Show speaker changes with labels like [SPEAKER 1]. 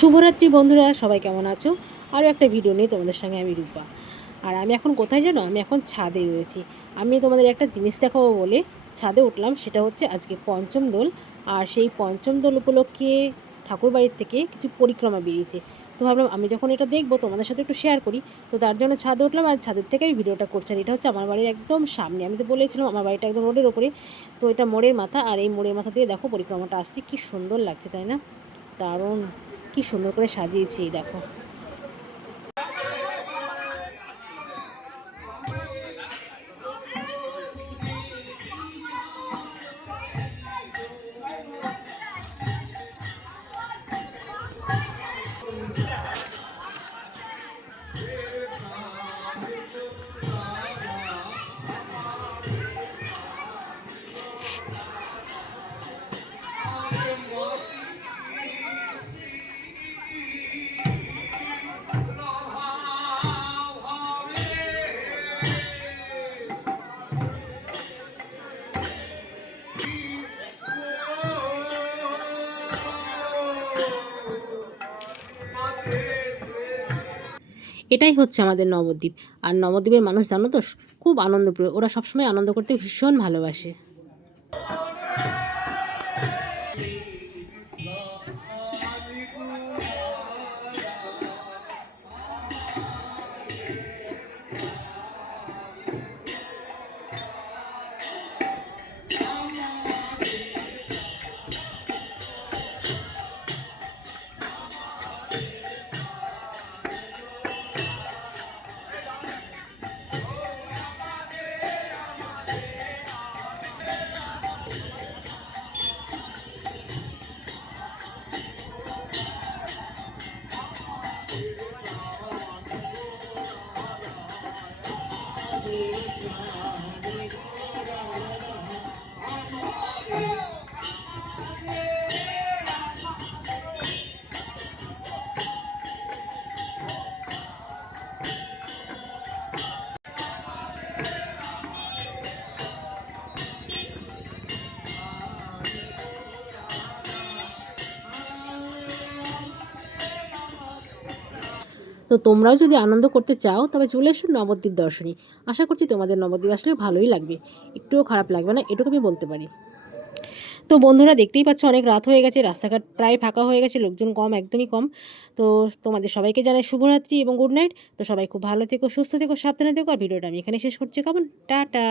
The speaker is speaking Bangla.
[SPEAKER 1] শুভরাত্রি বন্ধুরা, সবাই কেমন আছো? আরও একটা ভিডিও নিয়ে তোমাদের সঙ্গে আমি রূপা। আর আমি এখন কোথায় জানো? আমি এখন ছাদে রয়েছি। আমি তোমাদের একটা জিনিস দেখাবো বলে ছাদে উঠলাম, সেটা হচ্ছে আজকে পঞ্চম দোল। আর সেই পঞ্চম দোল উপলক্ষে ঠাকুর বাড়ির থেকে কিছু পরিক্রমা বেরিয়েছে। তো ভাবলাম, আমি যখন এটা দেখব, তোমাদের সাথে একটু শেয়ার করি। তো তার জন্য ছাদে উঠলাম, আর ছাদের থেকে আমি ভিডিওটা করছি। এটা হচ্ছে আমার বাড়ির একদম সামনে। আমি তো বলেছিলাম, আমার বাড়িটা একদম রোডের ওপরে। তো এটা মোড়ের মাথা, আর এই মোড়ের মাথা দিয়ে দেখো পরিক্রমাটা আসছে, কি সুন্দর লাগছে, তাই না? দারুণ। কি সুন্দর করে সাজিয়েছি এই দেখো। এটাই হচ্ছে আমাদের নবদ্বীপ। আর নবদ্বীপের মানুষ জানো তো, খুব আনন্দপ্রিয় ওরা সবসময় আনন্দ করতে ভীষণ ভালোবাসে। Yeah. তো তোমরাও যদি আনন্দ করতে চাও, তবে চলে এসো নবদ্বীপ দর্শনী। আশা করছি তোমাদের নবদ্বীপ আসলে ভালোই লাগবে। একটুও খারাপ লাগবে না এটুকু আমি বলতে পারি। তো বন্ধুরা, দেখতেই পাচ্ছ অনেক রাত হয়ে গেছে, রাস্তাঘাট প্রায় ফাঁকা হয়ে গেছে, লোকজন কম, একদমই কম। তো তোমাদের সবাইকে জানাই শুভরাত্রি এবং গুড নাইট। তো সবাই খুব ভালো থেকো, সুস্থ থেকো, সাবধানে থেকো। আর ভিডিওটা আমি এখানে শেষ করছি। কেমন? টাটা।